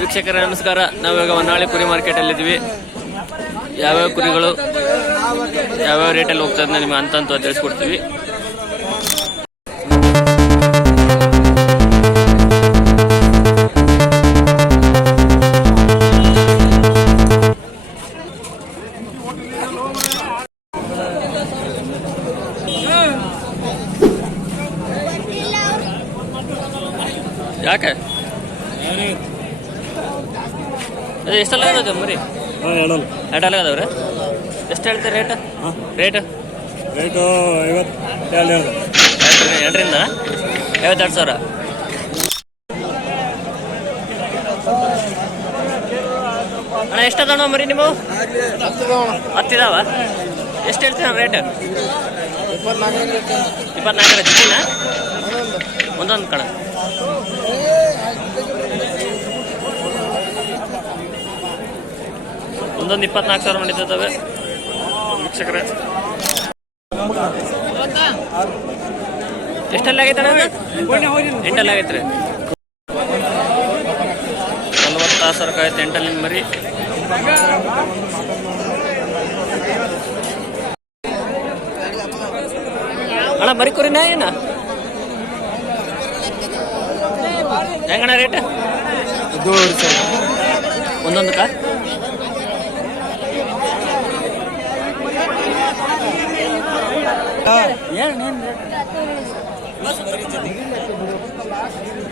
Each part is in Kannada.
ವೀಕ್ಷಕರೇ ನಮಸ್ಕಾರ. ನಾವಿವಾಗ ಹೊನ್ನಾಳಿ ಕುರಿ ಮಾರ್ಕೆಟಲ್ಲಿ ಇದ್ವಿ. ಯಾವ್ಯಾವ ಕುರಿಗಳು ಯಾವ್ಯಾವ ರೇಟಲ್ಲಿ ಹೋಗ್ತಾ ಇದ್ನ ನಿಮ್ಗೆ ಅಂತ ತಿಳಿಸ್ಕೊಡ್ತೀವಿ. ಯಾಕೆ ಅದು ಎಷ್ಟೆಲ್ಲ ಇರೋದು ಮರಿ? ಎರಡಲ್ಲ ಅದಾವ್ರೆ. ಎಷ್ಟು ಹೇಳ್ತಾರೆ ರೇಟ್? ರೇಟು 8ರಿಂದ 52,000. ಅಣ್ಣ ಎಷ್ಟದಣ್ಣ ಮರಿ ನೀವು? 10 ಇದಾವ. ಎಷ್ಟು ಹೇಳ್ತೀರ ರೇಟ್? 24 ಜಿನ ಒಂದೊಂದು ಕಣ. ಒಂದೊಂದು 24,000 ನಡೀತವೆ ವೀಕ್ಷಕರೇ. ಎಷ್ಟೆಲ್ಲ ಆಗೈತೆ ಅಣ್ಣ? 8 ಆಗೈತೆ ರೀ. 40,000 ರೂಪಾಯಿ ಆಯ್ತು 8 ಮರಿ. ಅಣ್ಣ ಬರೀ ಕುರಿನ ಏನ ಹೆಂಗಣ್ಣ ರೇಟ್? ಒಂದೊಂದಕ್ಕ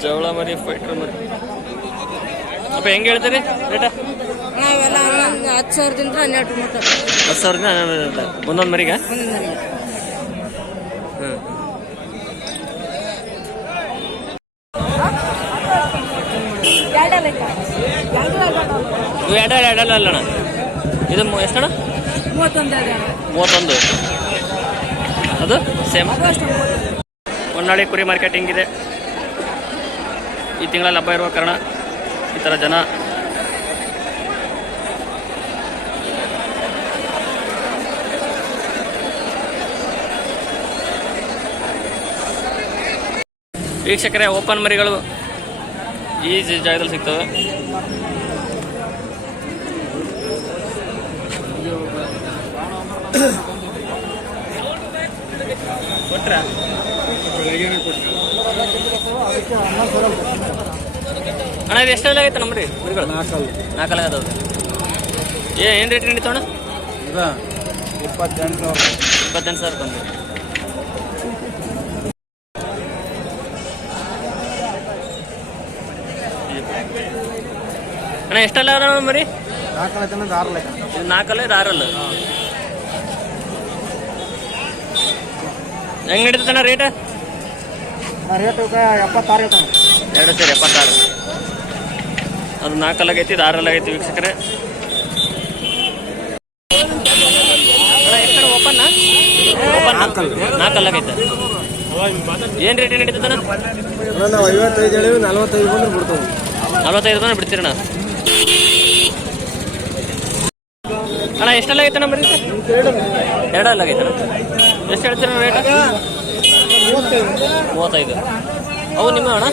ಜವಳ ಮರಿ, ಫೈಟರ್ ಮರಿ. ಅಪ್ಪ ಹೆಂಗೆ ಹೇಳ್ತೀರಿ ರೇಟ? 10,000ದಿಂದ 12,000 ಒಂದೊಂದು ಮರಿಗೆ. ಇವು ಎರಡಲ್ಲ ಅಲ್ಲಣ್ಣ. ಇದು ಎಷ್ಟಣ್ಣ? 31. ಅದು ಸೇಮ್. ಹೊನ್ನಾಳಿ ಕುರಿ ಮಾರ್ಕೆಟ್ ಹಿಂಗಿದೆ. ಈ ತಿಂಗಳಲ್ಲಿ ಹಬ್ಬ ಇರುವ ಕಾರಣ ಈ ಥರ ಜನ. ವೀಕ್ಷಕರೇ ಓಪನ್ ಮರಿಗಳು ಈ ಜಾಗದಲ್ಲಿ ಸಿಗ್ತವೆ. ಅಣ್ಣ ಇದು ಎಷ್ಟೆಲ್ಲ ಆಗೈತೆ ನಮ್ರಿ ಮರಿಗಳು? 4 ಅದಾವ್ರಿ. ಏನು ರೇಟ್ ನಡೀತಾವಣ್ಣ? 28,000 ಬಂದ್ರಿ. ಅಣ್ಣ ಎಷ್ಟೆಲ್ಲ ಅದಾವ ಮರಿ? 4 ಇದು 6 ಹೆಂಗ್ ನಡೀತಣ್ಣ ರೇಟ್? 76. 2 ಸೇರಿ 76. ಅದು 4 ಆಗೈತಿ, ಇದು 6 ಆಗೈತಿ ವೀಕ್ಷಕರೇ. ಎಷ್ಟು ಓಪನ್ 4 ಆಗೈತೆ. ಏನು ರೇಟ್ ನಡೀತದಣ್ಣ? 45 ಬಂದ್ರೆ ಬಿಡ್ತೀರಣ್ಣ. ಅಣ್ಣ ಎಷ್ಟೆಲ್ಲ ಆಗೈತೆ ನಮ್ಮ ಬರೀ? 2 ಆಗೈತಣ್ಣ. ಎಷ್ಟು ಹೇಳ್ತೀರ ರೇಟ್? 35. ಅವು ನಿಮ್ಮ ಅಣ್ಣ?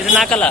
ಇದು 4